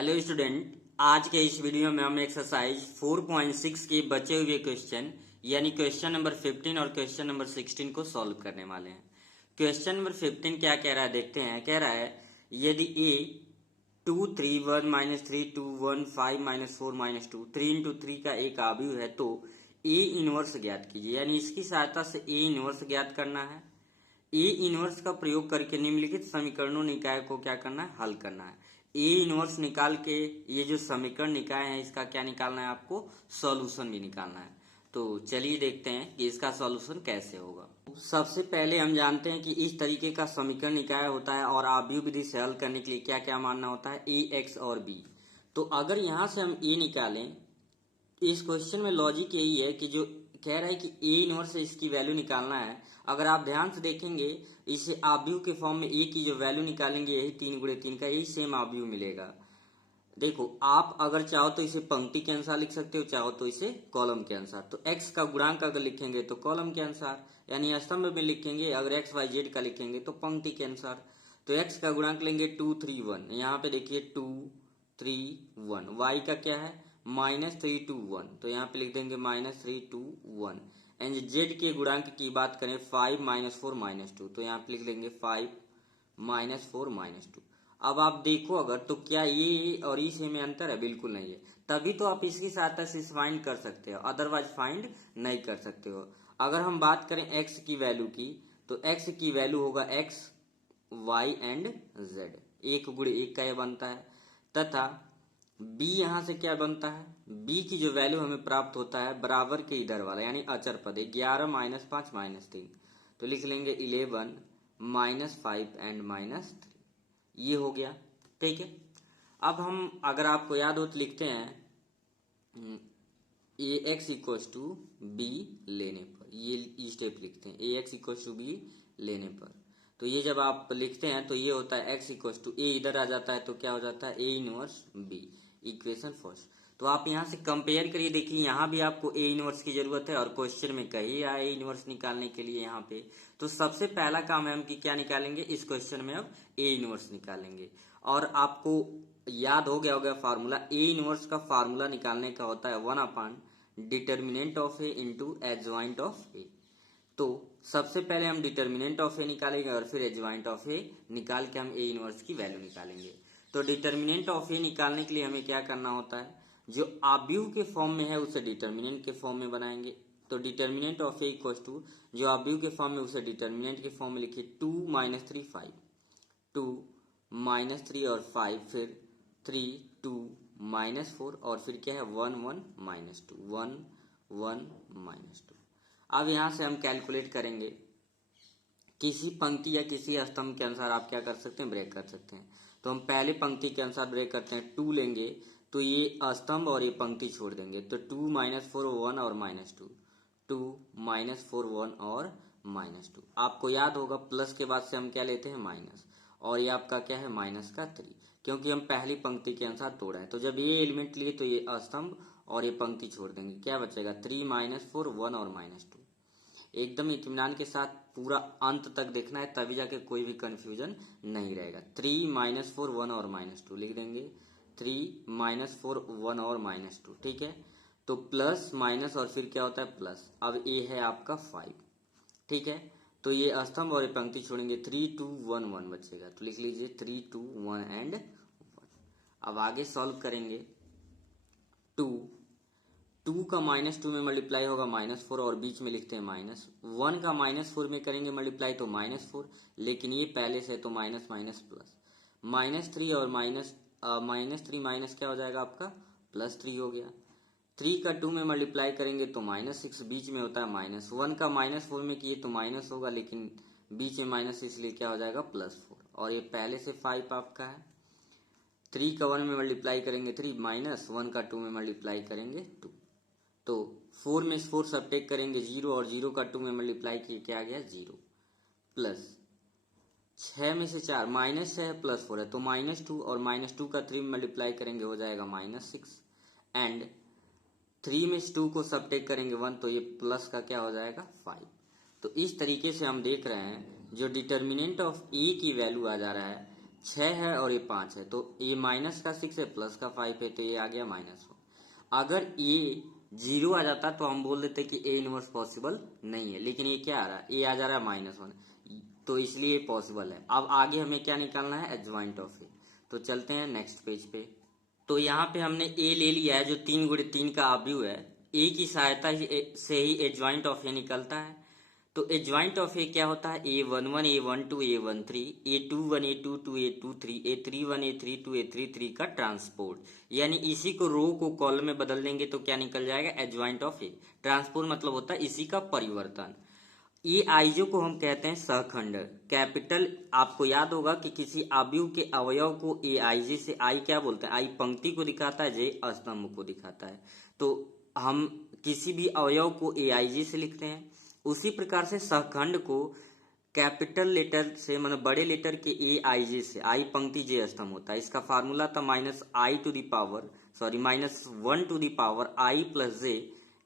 Hello student, आज के इस वीडियो में हम एक्सरसाइज 4.6 के बचे हुए क्वेश्चन यानी क्वेश्चन नंबर 15 और क्वेश्चन नंबर 16 को सॉल्व करने वाले हैं। क्वेश्चन नंबर 15 क्या कह रहा है देखते हैं। कह रहा है यदि a 2 3 1 minus 3 2 1 5 minus 4 minus 2 3 into 3 का एक आव्यूह है तो a इनवर्स ज्ञात कीजिए, यानी इसकी सहायता से a इनवर्स ज्ञात करना है। ए इनवर्स का प्रयोग करके निम्नलिखित समीकरणों निकाय को क्या करना है, हल करना है। ए इनवर्स निकाल के ये जो समीकरण निकाय है इसका क्या निकालना है, आपको सॉल्यूशन भी निकालना है। तो चलिए देखते हैं कि इसका सॉल्यूशन कैसे होगा। सबसे पहले हम जानते हैं कि इस तरीके का समीकरण निकाय होता है और आव्यूह विधि से हल करने के लिए क्या क्या मानना होता है, ए एक्स और बी। तो अगर यहाँ से हम ए निकालें, इस क्वेश्चन में लॉजिक यही है कि जो कह रहा है कि ए इनवर्स से इसकी वैल्यू निकालना है। अगर आप ध्यान से देखेंगे इसे आव्यूह के फॉर्म में ए की जो वैल्यू निकालेंगे यही 3 गुणे 3 का यही सेम आव्यूह मिलेगा। देखो, आप अगर चाहो तो इसे पंक्ति के अनुसार लिख सकते हो, चाहो तो इसे कॉलम के अनुसार। तो x का गुणांक अगर लिखेंगे तो कॉलम के अनुसार, यानी स्तंभ में लिखेंगे। अगर एक्स वाई जेड का लिखेंगे तो पंक्ति के अनुसार। तो x का गुणांक लेंगे 2 3 1, यहाँ पे देखिए 2 3 1। y का क्या है -3 2 1, तो यहाँ पे लिख देंगे -3 2 1। एंड z के गुणांक की बात करें 5 -4 -2, तो यहाँ पे लिख लेंगे 5 -4 -2। अब आप देखो अगर तो क्या ये और इस में अंतर है, बिल्कुल नहीं है। तभी तो आप इसकी सहायता से फाइंड कर सकते हो, अदरवाइज फाइंड नहीं कर सकते हो। अगर हम बात करें x की वैल्यू की, तो x की वैल्यू होगा x y एंड z, 1 गुणे 1 का यह बनता है। तथा b यहां से क्या बनता है, b की जो वैल्यू हमें प्राप्त होता है बराबर के इधर वाला यानी अचर पद 11 -5 -3, तो लिख लेंगे 11 -5 एंड -3। ये हो गया, ठीक है। अब हम अगर आपको याद हो तो लिखते हैं ए एक्स इक्वल टू बी लेने पर, ये स्टेप लिखते हैं ए एक्स इक्वल टू बी लेने पर। तो ये जब आप लिखते हैं तो ये होता है एक्स इक्वल टू ए, इधर आ जाता है तो क्या हो जाता है a inverse b, equation first. तो आप यहाँ से कंपेयर करिए, देखिए यहाँ भी आपको ए इनवर्स की जरूरत है और क्वेश्चन में कही है ए इनवर्स निकालने के लिए यहाँ पे। तो सबसे पहला काम है हम कि क्या निकालेंगे, इस क्वेश्चन में अब ए इनवर्स निकालेंगे। और आपको याद हो गया होगा फार्मूला, ए इनवर्स का फार्मूला निकालने का होता है 1 determinant of A into adjoint of A. तो सबसे पहले हम डिटर्मिनेंट ऑफ ए निकालेंगे और फिर एडजॉइंट ऑफ ए निकाल के हम ए इनवर्स की वैल्यू निकालेंगे। तो डिटर्मिनेंट ऑफ ए निकालने के लिए हमें क्या करना होता है, जो आव्यूह के फॉर्म में है उसे डिटर्मिनेंट के फॉर्म में बनाएंगे। तो determinant of a equal to जो आव्यूह के फॉर्म में उसे डिटर्मिनेंट के फॉर्म में लिखिए 2 -3 5, 2 -3 और 5, फिर 3 2 -4 और फिर क्या है 1 1 -2 1 1 -2। अब यहां से हम कैलकुलेट करेंगे, किसी पंक्ति या किसी स्तंभ के अनुसार आप क्या कर सकते हैं, ब्रेक कर सकते हैं। तो हम पहले पंक्ति के अनुसार ब्रेक करते हैं, 2 लेंगे तो ये स्तंभ और ये पंक्ति छोड़ देंगे। तो 2 -4 1 और -2, 2 -4 1 और -2। आपको याद होगा प्लस के बाद से हम क्या लेते हैं माइनस, और ये आपका क्या है -3, क्योंकि हम पहली पंक्ति के अनुसार तोड़ा है। तो जब ये एलिमेंट लिए तो ये स्तंभ और ये पंक्ति छोड़ देंगे, क्या बचेगा 3 -4 1 और -2। एकदम इत्मीनान के साथ पूरा अंत तक देखना है, तभी जाके कोई भी कंफ्यूजन नहीं रहेगा। 3 -4 1 और -2 लिख देंगे, 3 -4 1 और -2, ठीक है। तो प्लस माइनस और फिर क्या होता है प्लस। अब ये है आपका 5, ठीक है। तो ये स्तंभ और ये पंक्ति छोड़ेंगे, 3 2 1 1 बचेगा, तो लिख लीजिए 3 2 1 एंड 1। अब आगे सॉल्व करेंगे, 2 का -2 में मल्टीप्लाई होगा -4 और बीच में लिखते हैं -1 का -4 में करेंगे मल्टीप्लाई तो -4, लेकिन ये पहले से तो माइनस माइनस प्लस, -3 और -3 माइनस क्या हो जाएगा आपका +3 हो गया। 3 का 2 में मल्टीप्लाई करेंगे तो -6, बीच में होता है -1 का -4 में किए तो माइनस होगा, लेकिन बीच में माइनस इसलिए क्या हो जाएगा +4, और ये पहले से 5 आपका है। 3 का 1 में मल्टीप्लाई करेंगे 3, -1 का 2 में मल्टीप्लाई करेंगे 2। तो 4 में 4 सब्ट्रैक्ट करेंगे 0, और 0 का 2 में मल्टीप्लाई किए क्या आ गया 0, प्लस 6 में से 4 -6 +4 है तो -2, और -2 का 3 में मल्टीप्लाई करेंगे हो जाएगा -6, एंड 3 में से 2 को सब्ट्रैक्ट करेंगे 1, तो ये प्लस का क्या हो जाएगा 5। तो इस तरीके से हम देख रहे हैं जो डिटर्मिनेंट ऑफ ए की वैल्यू आ जा रहा है 6 है और ये 5 है, तो ये माइनस का 6 है प्लस का 5 है, तो ये आ गया -1। अगर ये 0 आ जाता तो हम बोल देते कि ए इनवर्स पॉसिबल नहीं है, लेकिन ये क्या आ रहा है, ए आ जा रहा है -1, तो इसलिए पॉसिबल है। अब आगे हमें क्या निकालना है, एडजॉइंट ऑफ ए। तो चलते हैं नेक्स्ट पेज पे। तो यहाँ पे हमने ए ले लिया है जो 3 × 3 का अवयव है। ए की सहायता से ही एडजॉइंट ऑफ ए निकलता है। तो एडजॉइंट ऑफ ए क्या होता है, A11 A12 A13 A21 A22 A23 A31 A32 A33 का ट्रांसपोर्ट, यानी इसी को रो को कॉलम में बदल देंगे तो क्या निकल जाएगा, एडजॉइंट ऑफ ए। ट्रांसपोर्ट मतलब होता है इसी का परिवर्तन। ये आइजो को हम कहते हैं सहखंड। कैपिटल आपको याद होगा कि किसी अवयव के अवयव को ए आई जे से, आई क्या बोलते हैं, आई पंक्ति को दिखाता है, जे स्तंभ को दिखाता है। तो हम किसी भी अवयव को ए आई जे से लिखते हैं। उसी प्रकार से सहखंड को कैपिटल लेटर से, मतलब बड़े लेटर के ए आई जे से, आई पंक्ति जे स्तंभ होता है। इसका फार्मूला था -1 to the power I plus J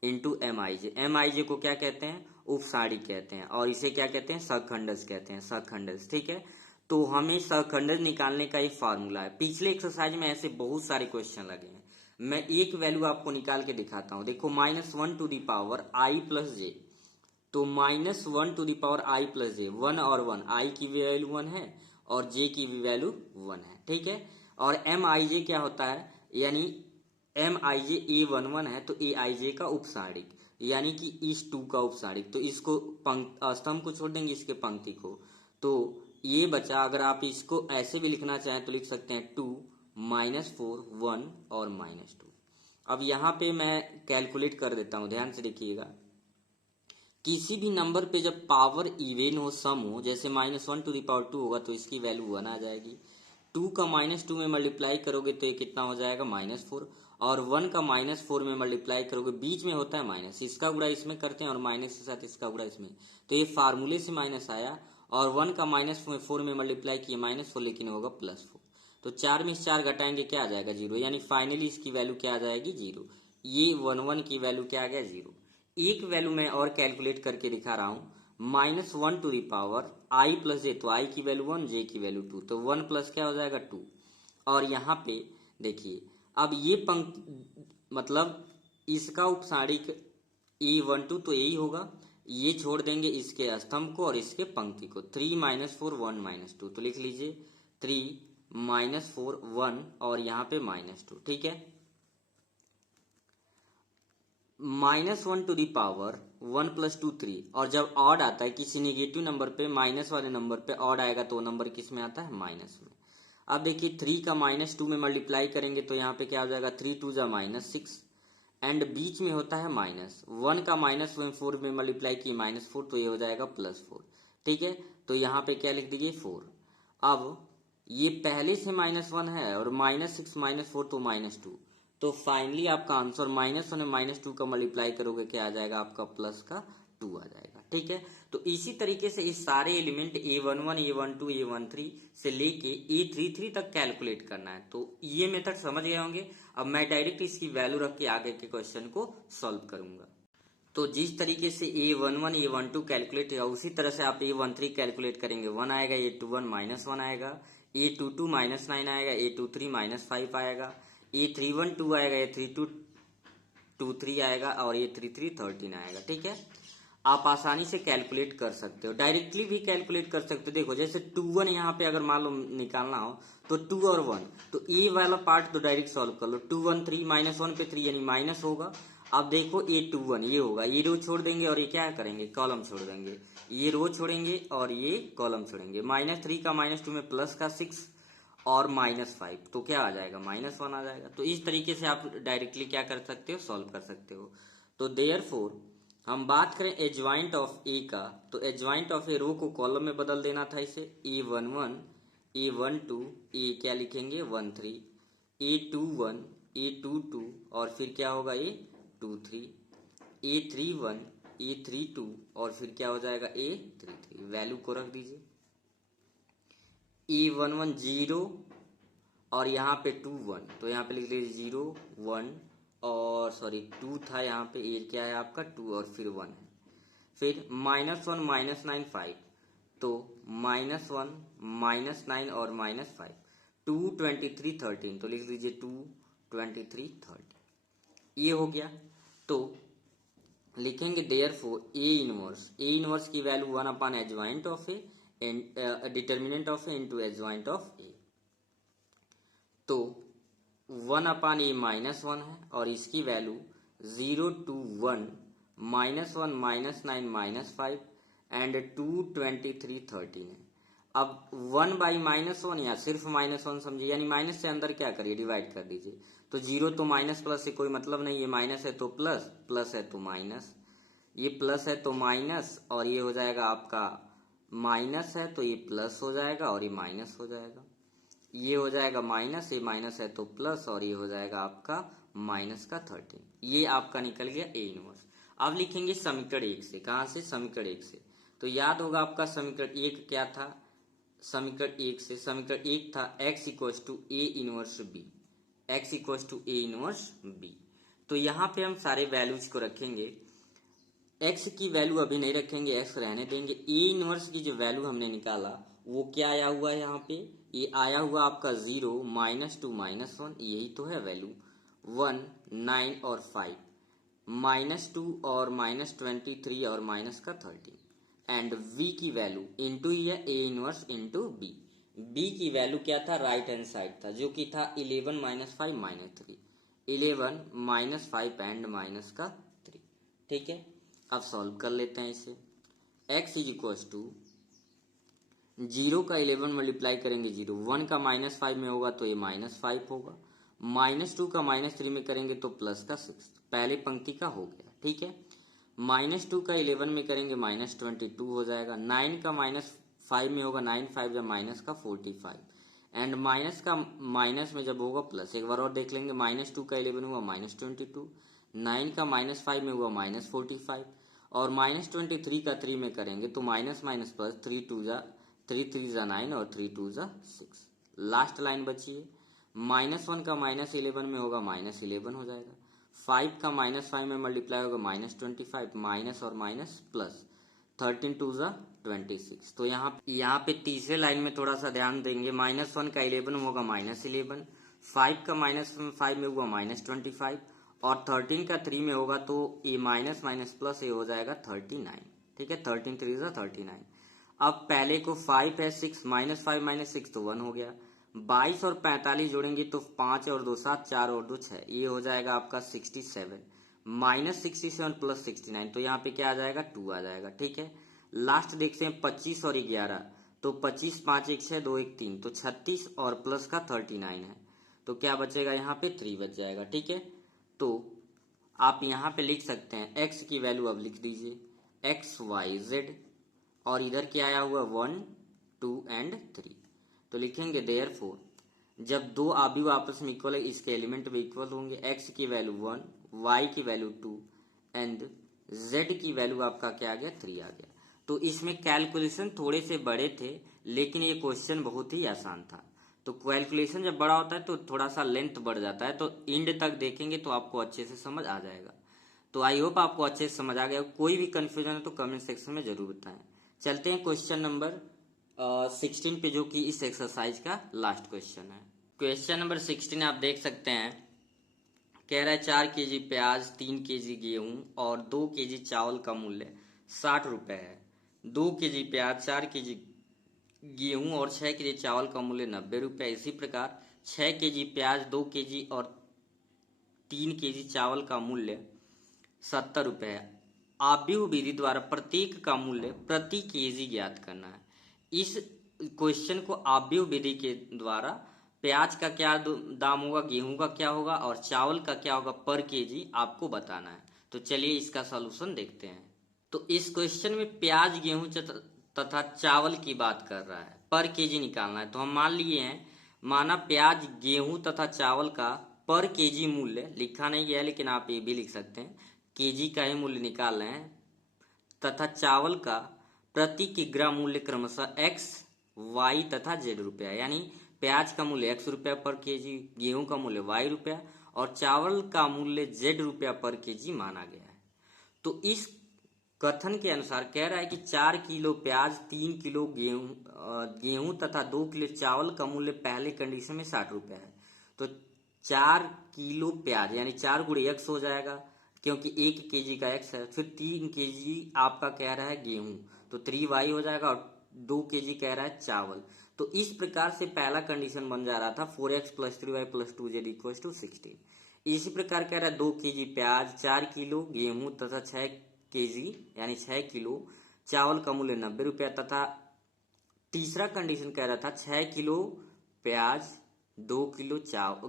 into M I J. M I J को क्या कहते हैं, उपसारी कहते हैं, और इसे क्या कहते हैं, सहखंडज कहते हैं, सहखंडज। ठीक है, तो हमें सहखंडज निकालने का एक फार्मूला है। पिछले एक्सरसाइज में ऐसे बहुत सारे क्वेश्चन लगे हैं। मैं एक वैल्यू आपको निकाल के दिखाता हूं। देखो -1 to the power I plus J, तो -1 to the power I plus J, 1 और 1, आई की भी वैल्यू 1 है और जे की भी वैल्यू 1 है। ठीक है, और एम आई जे क्या होता है, यानी एम आई जे A11 है तो ए आई जे का उपसारिक, यानी कि इस 2 का उपसारिक। तो इसको स्तंभ को छोड़ देंगे, इसके पंक्ति को, तो ये बचा। अगर आप इसको ऐसे भी लिखना चाहें तो लिख सकते हैं 2 -4 1 और -2। अब यहाँ पे मैं कैलकुलेट कर देता हूँ, ध्यान से देखिएगा। किसी भी नंबर पे जब पावर इवन हो, सम हो, जैसे -1 टू द पावर 2 होगा तो इसकी वैल्यू 1 आ जाएगी। 2 का -2 में मल्टीप्लाई करोगे तो ये कितना हो जाएगा, -4, और 1 का -4 में मल्टीप्लाई करोगे, बीच में होता है माइनस, इसका गुणा इसमें करते हैं और माइनस के साथ इसका गुणा इसमें, तो ये फार्मूले से माइनस आया। और 1 का -4 में मल्टीप्लाई किए -4, लेकिन होगा +4। तो 4 में से 4 घटाएंगे, क्या आ जाएगा, 0, यानी फाइनली इसकी वैल्यू क्या आ जाएगी, 0। ये 1 की वैल्यू क्या आ गया, 0। एक वैल्यू मैं और कैलकुलेट करके दिखा रहा हूं, -1 to the power I plus J, तो आई की वैल्यू 1, जे की वैल्यू 2, तो 1 प्लस क्या हो जाएगा, 2। और यहाँ पे देखिए, अब ये पंक्ति मतलब इसका उपसारिक A12 तो यही होगा, ये छोड़ देंगे इसके स्तंभ को और इसके पंक्ति को, 3 -4 1 -2, तो लिख लीजिए 3 -4 1 और यहाँ पे -2। ठीक है, -1 टू द पावर 1 + 2 3, और जब ऑड आता है किसी नेगेटिव नंबर पे, माइनस वाले नंबर पे ऑड आएगा तो वो नंबर किस में आता है, माइनस में। अब देखिए 3 का -2 में मल्टीप्लाई करेंगे तो यहाँ पे क्या हो जाएगा, 3 2 जा -6, एंड बीच में होता है माइनस। 1 का -4 में मल्टीप्लाई किए -4, तो ये हो जाएगा +4। ठीक है, तो यहाँ पे क्या लिख दीजिए, 4। अब ये पहले से -1 है और -6 -4 तो -2, तो फाइनली आपका आंसर -1 में -2 का मल्टीप्लाई करोगे, क्या आ जाएगा आपका, +2 आ जाएगा। ठीक है, तो इसी तरीके से इस सारे एलिमेंट A11 A12 A13 से लेके A33 तक कैलकुलेट करना है। तो ये मेथड समझ गए होंगे। अब मैं डायरेक्ट इसकी वैल्यू रख के आगे के क्वेश्चन को सॉल्व करूंगा। तो जिस तरीके से A11 A12 कैलकुलेट है, उसी तरह से आप A13 कैलकुलेट करेंगे। 1 आएगा, A21 -1 आएगा, A22 -9 आएगा, A23 -5 आएगा, A31 2 आएगा, A32 23 आएगा और A33 13 आएगा। ठीक है, आप आसानी से कैलकुलेट कर सकते हो, डायरेक्टली भी कैलकुलेट कर सकते हो। देखो जैसे 2 1 यहाँ पे अगर मान लो निकालना हो तो 2 और 1, तो ए वाला पार्ट तो डायरेक्ट सॉल्व कर लो। 2 1 3 -1 पे 3 यानी माइनस होगा। अब देखो A21 ये होगा, ये रो छोड़ देंगे और ये क्या करेंगे, कॉलम छोड़ देंगे, ये रो छोड़ेंगे और ये कॉलम छोड़ेंगे। -3 का -2 में प्लस का 6 और -5, तो क्या आ जाएगा, -1 आ जाएगा। तो इस तरीके से आप डायरेक्टली क्या कर सकते हो, सॉल्व कर सकते हो। तो देयरफॉर हम बात करें एडजॉइंट ऑफ ए का, तो एडजॉइंट ऑफ ए रो को कॉलम में बदल देना था इसे, A11 A12 ए क्या लिखेंगे 13, A21 A22 और फिर क्या होगा A23, A31 A32 और फिर क्या हो जाएगा A33। वैल्यू को रख दीजिए, A11 0 और यहाँ पे 2 1, तो यहाँ पे लिख लीजिए 0 1 और सॉरी 2 था यहाँ पे, ये क्या है आपका 2 और फिर 1 है। फिर -1 -9 5, तो -1 -9 और -5, 2 23 13, तो लिख लीजिए 2 23 13, ये हो गया। तो लिखेंगे देयरफॉर ए इनवर्स की value 1 upon adjoint of A determinant of A into adjoint of A. तो 1 अपॉन ए -1 है और इसकी वैल्यू 0 to 1 -1 -9 -5 एंड 2 23 13 है। अब 1 बाई -1 या सिर्फ -1 समझिए, यानी माइनस से अंदर क्या करिए, डिवाइड कर दीजिए। तो 0 तो माइनस प्लस से कोई मतलब नहीं है, माइनस है तो प्लस, प्लस है तो माइनस, ये प्लस है तो माइनस, और ये हो जाएगा आपका माइनस है तो ये प्लस हो जाएगा और ये माइनस हो जाएगा, ये हो जाएगा माइनस, ये माइनस है तो प्लस, और ये हो जाएगा आपका माइनस का 13। ये आपका निकल गया ए इनवर्स। अब लिखेंगे समीकरण 1 से, कहाँ से, समीकरण 1 से। तो याद होगा आपका समीकरण 1 क्या था, समीकरण 1 से समीकरण 1 था x equals to a inverse b, x equals to a inverse b. तो यहाँ पे हम सारे वैल्यूज को रखेंगे, x की वैल्यू अभी नहीं रखेंगे, x रहने देंगे। ए इनवर्स की जो वैल्यू हमने निकाला वो क्या आया हुआ है यहाँ पे, ये आया हुआ आपका 0 -2 -1, यही तो है वैल्यू 1 9 और 5, -2 और -23 और माइनस का 13, एंड v की वैल्यू इंटू ये a inverse into b. b की वैल्यू क्या था, राइट हैंड साइड था, जो कि था 11 -5 -3, 11 -5 एंड माइनस का 3। ठीक है, अब सॉल्व कर लेते हैं इसे। x इज इक्वल्स टू 0 का 11 मल्टीप्लाई करेंगे 0, 1 का -5 में होगा तो ये -5 होगा, -2 का -3 में करेंगे तो प्लस का 6, पहले पंक्ति का हो गया। ठीक है, -2 का 11 में करेंगे -22 हो जाएगा, 9 का -5 में होगा 9 5 या माइनस का 45, एंड माइनस का माइनस में जब होगा प्लस, एक बार और देख लेंगे, -2 का 11 हुआ -22, 9 का -5 में हुआ -45, और -23 का 3 में करेंगे तो माइनस माइनस प्लस, 3 3 जा 9 और 3 2 जा 6। लास्ट लाइन बची है, -1 का -11 में होगा -11 हो जाएगा, 5 का -5 में मल्टीप्लाई होगा -25, माइनस और माइनस प्लस, 13 2 जा 26। तो यहाँ पे तीसरे लाइन में थोड़ा सा ध्यान देंगे, -1 का 11 होगा -11, 5 का -5 में होगा -25, और 13 का 3 में होगा तो ये माइनस माइनस प्लस ये हो जाएगा 39। ठीक है, 13 3 जा 39। अब पहले को 5 है 6, -5 -6 तो 1 हो गया, 22 और 45 जोड़ेंगे तो 5 और 2 7, 4 और 2 6, ये हो जाएगा आपका 67, -67 प्लस 69, तो यहाँ पे क्या आ जाएगा 2 आ जाएगा। ठीक है, लास्ट देखते हैं 25 और 11, तो 25 5 1 6 2 1 3, तो 36 और प्लस का 39 है, तो क्या बचेगा यहाँ पे 3 बच जाएगा। ठीक है, तो आप यहाँ पे लिख सकते हैं x की वैल्यू अब लिख दीजिए x y z, और इधर क्या आया हुआ 1 2 एंड 3, तो लिखेंगे देयरफॉर जब दो आव्यूह आपस में इक्वल है इसके एलिमेंट भी इक्वल होंगे, x की वैल्यू 1, y की वैल्यू 2 एंड z की वैल्यू आपका क्या आ गया 3 आ गया। तो इसमें कैलकुलेशन थोड़े से बड़े थे, लेकिन ये क्वेश्चन बहुत ही आसान था। तो कैलकुलेशन जब बड़ा होता है तो थोड़ा सा लेंथ बढ़ जाता है, तो एंड तक देखेंगे तो आपको अच्छे से समझ आ जाएगा। तो आई होप आपको अच्छे से समझ आ गया। कोई भी कंफ्यूजन है तो कमेंट सेक्शन में जरूर बताएं। चलते हैं क्वेश्चन नंबर 16 पे, जो कि इस एक्सरसाइज का लास्ट क्वेश्चन है। क्वेश्चन नंबर 16 आप देख सकते हैं, कह रहा है 4 केजी प्याज, 3 केजी गेहूं और 2 केजी चावल का मूल्य 60 रुपए है। 2 केजी प्याज, 4 केजी गेहूं और 6 केजी चावल का मूल्य 90 रुपये। इसी प्रकार 6 केजी प्याज, 2 केजी और 3 केजी चावल का मूल्य 70 रुपये है। आव्यूह विधि द्वारा प्रत्येक का मूल्य प्रति केजी ज्ञात करना है। इस क्वेश्चन को आव्यूह विधि के द्वारा प्याज का क्या दाम होगा, गेहूं का क्या होगा और चावल का क्या होगा पर केजी आपको बताना है। तो चलिए इसका सॉल्यूशन देखते हैं। तो इस क्वेश्चन में प्याज, गेहूं तथा चावल की बात कर रहा है, पर केजी निकालना है। तो हम मान लिए हैं, माना प्याज, गेहूं तथा चावल का पर केजी मूल्य लिखा नहीं गया है, लेकिन आप ये भी लिख सकते हैं, केजी का ही मूल्य निकाल रहे हैं, तथा चावल का प्रति किग्रा मूल्य क्रमशः x, y तथा z रुपया, यानी प्याज का मूल्य x रुपया पर केजी, गेहूं का मूल्य y रुपया और चावल का मूल्य z रुपया पर केजी माना गया है। तो इस कथन के अनुसार कह रहा है कि 4 किलो प्याज, 3 किलो गेहूं तथा 2 किलो चावल का मूल्य पहले कंडीशन में 60 रुपया है। तो 4 किलो प्याज यानी 4 गुणे एक्स हो जाएगा, क्योंकि 1 केजी का एक्स है। फिर 3 केजी आपका कह रहा है गेहूं, तो 3y हो जाएगा, और 2 केजी कह रहा है चावल। तो इस प्रकार से पहला कंडीशन बन जा रहा था 4x + 3y + 2z = 16। इसी प्रकार कह रहा है 2 केजी प्याज, 4 किलो गेहूं तथा 6 केजी यानी 6 किलो चावल का मूल्य 90 रुपया, तथा तीसरा कंडीशन कह रहा था 6 किलो प्याज, 2 किलो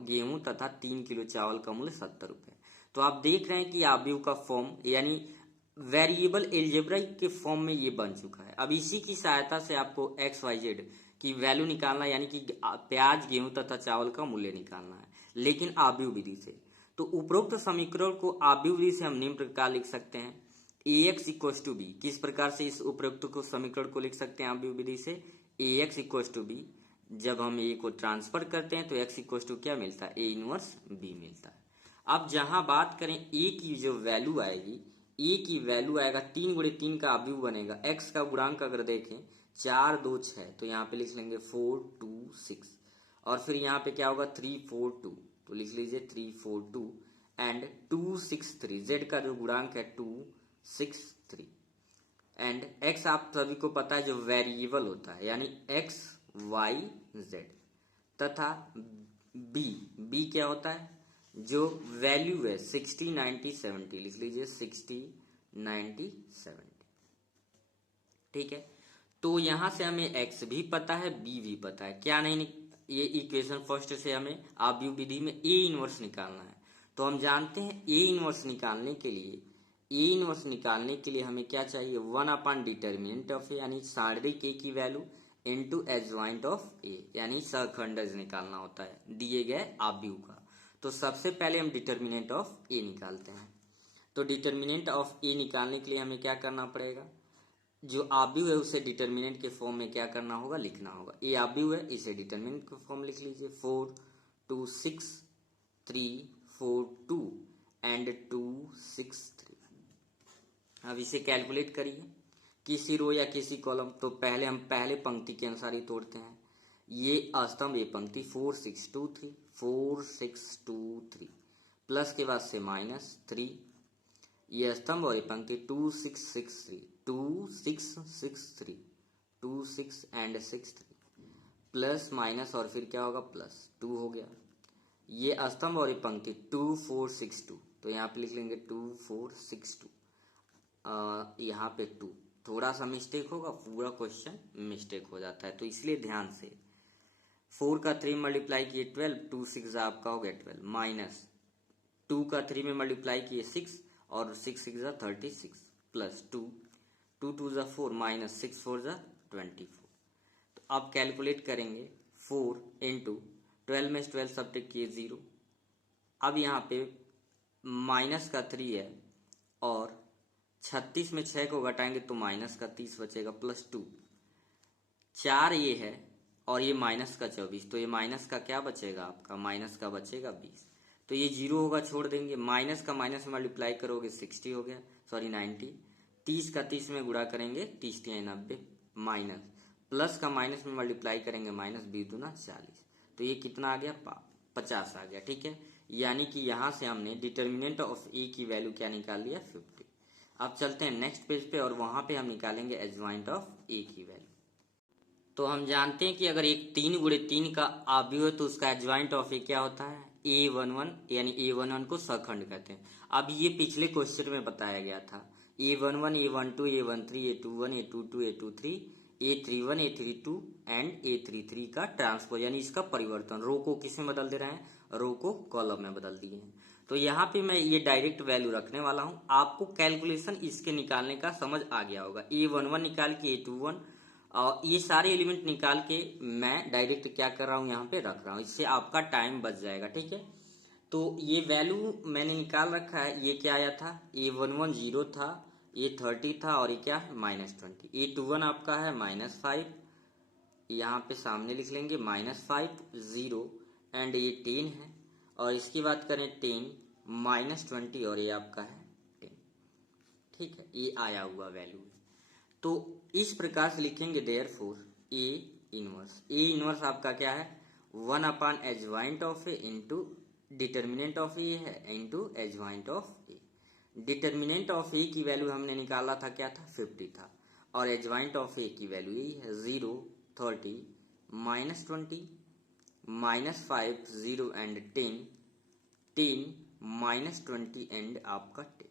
गेहूं तथा 3 किलो चावल का मूल्य 70 रुपये। तो आप देख रहे हैं कि आव्यूह का फॉर्म यानी वेरिएबल एल्जेब्रिक के फॉर्म में ये बन चुका है। अब इसी की सहायता से आपको XYZ की वैल्यू निकालना यानी कि प्याज, गेहूं तथा चावल का मूल्य निकालना है, लेकिन आव्यूह विधि से। तो उपरोक्त समीकरण को आव्यूह विधि से हम निम्न प्रकार लिख सकते हैं AX = B। किस प्रकार से इस उपरोक्त को समीकरण को लिख सकते हैं आव्यूह विधि से? AX = B। जब हम A को ट्रांसफर करते हैं तो X = क्या मिलता है? A इनवर्स B मिलता है। अब जहां बात करें A की जो वैल्यू आएगी, A की वैल्यू आएगा 3 गुणे 3 का आव्यूह बनेगा। X का गुणांक अगर देखें 4 2 6, तो यहाँ पे लिख लेंगे 4 2 6, और फिर यहाँ पे क्या होगा 3 4 2, तो लिख लीजिए 3 4 2 एंड 2 6 3। Z का जो गुणांक है 2 6 3, एंड x आप सभी को पता है जो वेरिएबल होता है यानी x y z, तथा b क्या होता है? जो वैल्यू है 60 90 70, लिख लीजिए 60 90 70। ठीक है, तो यहां से हमें x भी पता है, b भी पता है। क्या नहीं, ये इक्वेशन फर्स्ट से हमें आव्यूह विधि में A इनवर्स निकालना है। तो हम जानते हैं A इनवर्स निकालने के लिए हमें क्या चाहिए? 1 डिटर्मिनेंट ऑफ A यानी सारणिक A की value into adjoint of A यानी सहखंडज निकालना होता है दिए गए आव्यूह का। तो सबसे पहले हम डिटर्मिनेंट ऑफ A निकालते हैं। तो डिटर्मिनेंट ऑफ A निकालने के लिए हमें क्या करना पड़ेगा? जो आव्यूह है उसे डिटर्मिनेंट के फॉर्म में क्या करना होगा? लिखना होगा। ए आव्यूह है, इसे डिटर्मिनेंट के फॉर्म लिख लीजिए 4 2 6 3 4 2 एंड 2 6 3। अब इसे कैलकुलेट करिए किसी रो या किसी कॉलम। तो पहले हम पहले पंक्ति के अनुसार ही तोड़ते हैं। ये स्तंभ, ये पंक्ति 4 6 2 3 4 6 2 3, प्लस के बाद से -3, ये स्तंभ और ये पंक्ति 2 6 6 3 2 6 6 3 2 6 एंड 6 3, प्लस माइनस और फिर क्या होगा? +2 हो गया। ये स्तंभ और ये पंक्ति 2 4 6 2, तो यहाँ पे लिख लेंगे 2 4 6 2, यहाँ पे 2 थोड़ा सा मिस्टेक होगा, पूरा क्वेश्चन मिस्टेक हो जाता है, तो इसलिए ध्यान से 4 का 3 मल्टीप्लाई किए 12, 2 6 आपका हो गया 12, माइनस 2 का 3 में मल्टीप्लाई किए 6 और 6 6 36, प्लस 2 2 2 4 माइनस 6 4 24। तो अब कैलकुलेट करेंगे 4 इंटू 12 में 12 सब्ट्रैक्ट किए 0। अब यहाँ पे माइनस का 3 है और 36 में 6 को घटाएंगे तो माइनस का 30 बचेगा, प्लस 2 4 ये है और ये माइनस का 24, तो ये माइनस का क्या बचेगा? आपका माइनस का बचेगा 20। तो ये 0 होगा, छोड़ देंगे। माइनस का माइनस में मल्टीप्लाई करोगे 60 हो गया, सॉरी 90। 30 का 30 में गुणा करेंगे 30 90, माइनस प्लस का माइनस में मल्टीप्लाई करेंगे -20 दूना 40, तो ये कितना आ गया? 50 आ गया। ठीक है, यानी कि यहाँ से हमने डिटर्मिनेंट ऑफ ए की वैल्यू क्या निकाल लिया? 50। अब चलते हैं नेक्स्ट पेज पे और वहां पे हम निकालेंगे एडजॉइंट ऑफ ए की वैल्यू। तो हम जानते हैं कि अगर एक 3 गुणे 3 का आव्यूह है तो उसका एडजॉइंट ऑफ ए क्या होता है? A11, यानी A11 को सहखंड कहते हैं। अब ये पिछले क्वेश्चन में बताया गया था। A11 A12 A13 A21 A22 A23 A31 A32 and A33 का ट्रांसपोज यानी इसका परिवर्तन। रो को किस में बदल दे रहे हैं? रो को कॉलम में बदल दिए हैं। तो यहाँ पे मैं ये डायरेक्ट वैल्यू रखने वाला हूँ। आपको कैलकुलेशन इसके निकालने का समझ आ गया होगा। A11 निकाल के A21 और ये सारे एलिमेंट निकाल के मैं डायरेक्ट क्या कर रहा हूँ? यहाँ पे रख रहा हूँ। इससे आपका टाइम बच जाएगा। ठीक है, तो ये वैल्यू मैंने निकाल रखा है। ये क्या आया था? A11 0 था, A30 था और ये क्या है? -20। A21 आपका है -5, यहाँ पे सामने लिख लेंगे -5 0 एंड ये 10 है, और इसकी बात करें 10 -20 और ये आपका है 10। ठीक है, ये आया हुआ वैल्यू है। तो इस प्रकार से लिखेंगे देयरफॉर ए इनवर्स आपका क्या है 1 adjoint of A into determinant of A है into adjoint of A. Determinant of A की वैल्यू हमने निकाला था, क्या था 50 था, और एडजॉइंट ऑफ ए की वैल्यू यही है 0 30 -20 -5 0 एंड 10 10 -20 एंड आपका 10।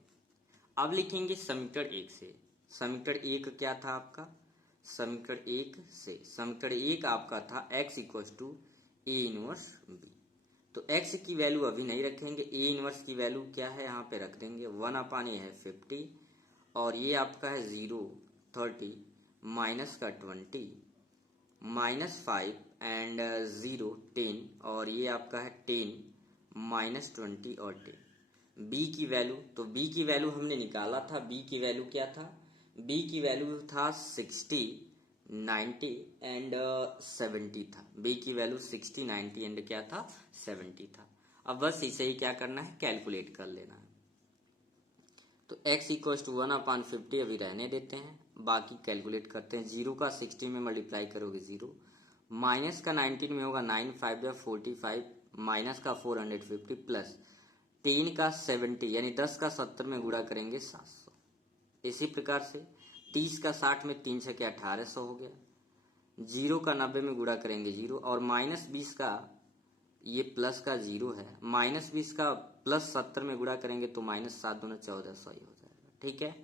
अब लिखेंगे समीकरण 1 से। समीकरण 1 क्या था आपका, समीकरण 1 से समीकरण 1 आपका था x equal to a inverse b. तो x की वैल्यू अभी नहीं रखेंगे, ए इनवर्स की वैल्यू क्या है यहाँ पे रख देंगे 1 ये है 50 और ये आपका है 0 30 माइनस का 20 -5 एंड 0 10 और ये आपका है 10 -20 और 10। b की वैल्यू, तो b की वैल्यू हमने निकाला था, b की वैल्यू क्या था, b की वैल्यू था 60 90 एंड 70 था। b की वैल्यू 60 90 एंड क्या था 70 था। अब बस इसे ही क्या करना है कैलकुलेट कर लेना है। तो x इक्वल टू 1/50 अभी रहने देते हैं, बाकी कैलकुलेट करते हैं। 0 का 60 में मल्टीप्लाई करोगे 0, माइनस का 19 में होगा 9 5 45 माइनस का 450 प्लस 10 का 70 यानी 10 का 70 में गुणा करेंगे 700। इसी प्रकार से 30 का 60 में 3 से क्या 1800 हो गया। 0 का 90 में गुणा करेंगे 0 और -20 का ये प्लस का 0 है, -20 का प्लस 70 में गुणा करेंगे तो -7 दूना 1400 ही हो जाएगा। ठीक है,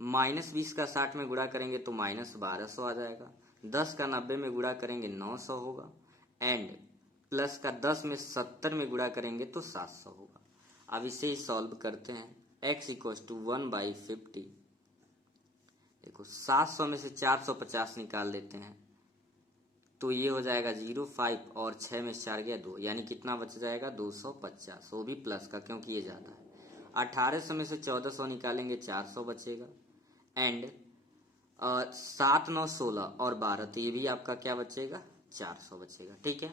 -20 का 60 में गुणा करेंगे तो -1200 आ जाएगा। 10 का 90 में गुणा करेंगे 900 होगा एंड प्लस का 10 में 70 में गुणा करेंगे तो 700 होगा। अब इसे ही सॉल्व करते हैं। x इक्वल टू 1/50, देखो 700 में से 450 निकाल लेते हैं तो ये हो जाएगा 0 5 और 6 में 4 गया 2, यानी कितना बच जाएगा 250, वो भी प्लस का क्योंकि ये ज़्यादा है। 1800 में से 1400 निकालेंगे 400 बचेगा एंड 7 9 16 और 12 तो ये भी आपका क्या बचेगा 400 बचेगा। ठीक है,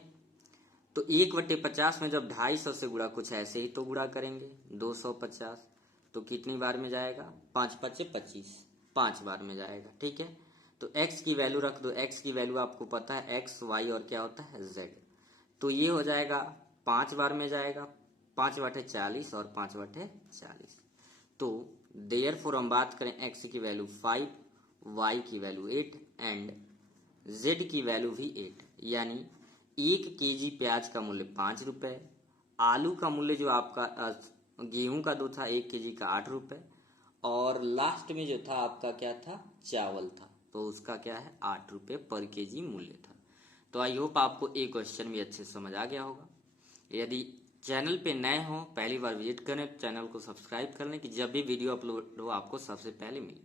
तो 1/50 में जब 250 से गुणा कुछ ऐसे ही तो गुणा करेंगे 250 तो कितनी बार में जाएगा 5 5 25 5 बार में जाएगा। ठीक है, तो x की वैल्यू रख दो। x की वैल्यू आपको पता है x y और क्या होता है z, तो ये हो जाएगा 5 बार में जाएगा 5/40 और 5/40। तो देयरफॉर हम बात करें x की वैल्यू 5 y की वैल्यू 8 एंड z की वैल्यू भी 8, यानी 1 केजी प्याज का मूल्य 5 रुपए, आलू का मूल्य जो आपका गेहूं का जो था 1 केजी का 8 रुपए और लास्ट में जो था आपका क्या था चावल था तो उसका क्या है 8 रुपये पर केजी मूल्य था। तो आई होप आपको एक क्वेश्चन भी अच्छे से समझ आ गया होगा। यदि चैनल पे नए हो पहली बार विजिट करें तो चैनल को सब्सक्राइब कर लें कि जब भी वीडियो अपलोड हो आपको सबसे पहले मिले।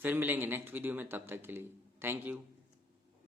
फिर मिलेंगे नेक्स्ट वीडियो में, तब तक के लिए थैंक यू।